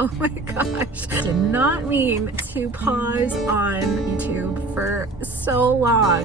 Oh my gosh, did not mean to pause on YouTube for so long.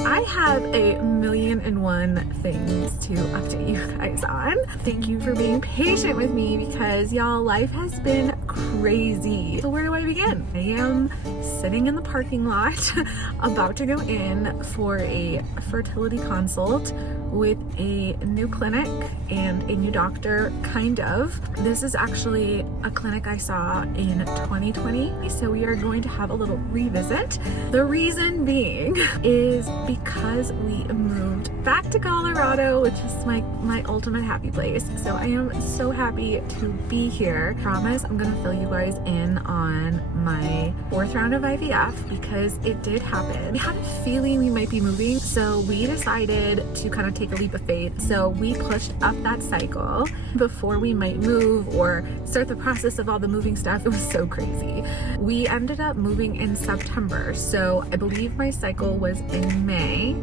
I have a million and one things to update you guys on. Thank you for being patient with me because y'all, life has been crazy. So where do I begin? I am sitting in the parking lot about to go in for a fertility consult with a new clinic and a new doctor, kind of. This is actually a clinic I saw in 2020, so we are going to have a little revisit. The reason being is because we moved back to Colorado, which is my ultimate happy place. So I am so happy to be here. Promise I'm gonna fill you guys in on my 4th round of IVF because it did happen. We had a feeling we might be moving, so we decided to kind of take a leap of faith. So we pushed up that cycle before we might move or start the process of all the moving stuff. It was so crazy. We ended up moving in September, so I believe my cycle was in May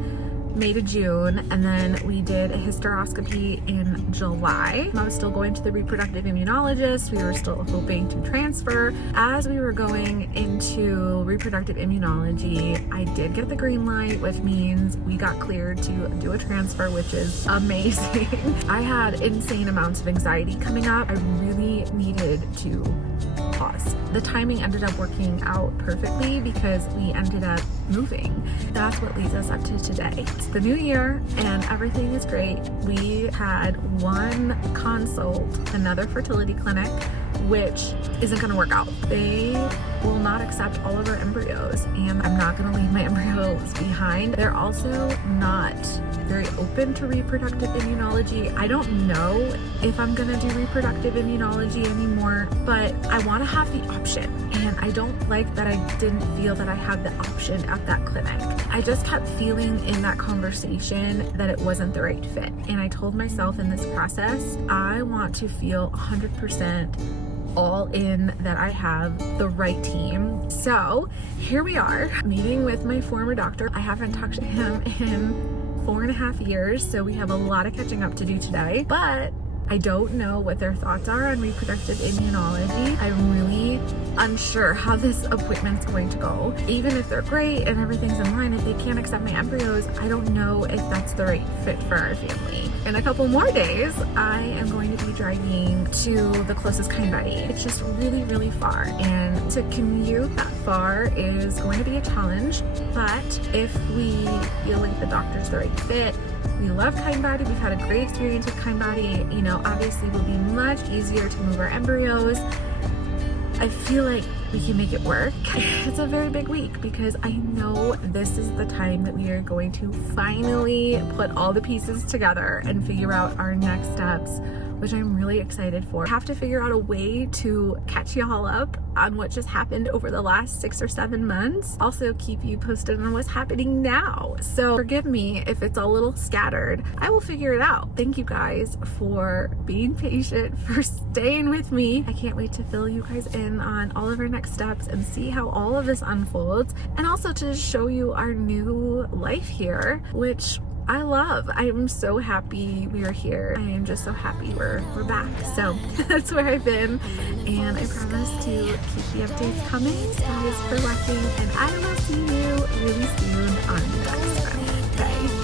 to June, and then we did a hysteroscopy in July. I was still going to the reproductive immunologist. We were still hoping to transfer. As we were going into reproductive immunology, I did get the green light, which means we got cleared to do a transfer, which is amazing. I had insane amounts of anxiety coming up. I really needed to pause. The timing ended up working out perfectly because we ended up moving. That's what leads us up to today. It's the new year and everything is great. We had one consult, another fertility clinic, which isn't going to work out. They will not accept all of our embryos, and I'm not going to leave my embryos behind. They're also not very open to reproductive immunology. I don't know if I'm going to do reproductive immunology anymore, but I want to have the option, and I don't like that I didn't feel that I had the option at that clinic. I just kept feeling in that conversation that it wasn't the right fit, and I told myself in this process, I want to feel 100% all in that I have the right team. So here we are, meeting with my former doctor. I haven't talked to him in 4.5 years, so we have a lot of catching up to do today, but I don't know what their thoughts are on reproductive immunology. I'm really unsure how this appointment's going to go. Even if they're great and everything's in line, if they can't accept my embryos, I don't know if that's the right fit for our family. In a couple more days, I am going to be driving to the closest kind body. It's just really, really far, and to commute that far is going to be a challenge, but if we feel like the doctor's the right fit, we love Kind Body. We've had a great experience with Kind Body. You know, obviously it will be much easier to move our embryos. I feel like we can make it work. It's a very big week because I know this is the time that we are going to finally put all the pieces together and figure out our next steps, which I'm really excited for. I have to figure out a way to catch y'all up on what just happened over the last 6 or 7 months. Also keep you posted on what's happening now. So forgive me if it's a little scattered. I will figure it out. Thank you guys for being patient, for staying with me. I can't wait to fill you guys in on all of our next steps and see how all of this unfolds, and also to show you our new life here, which I love. I am so happy we are here. I am just so happy we're back. So that's where I've been, and I promise to keep the updates coming. Guys, for watching, and I will see you really soon on the next one. Bye.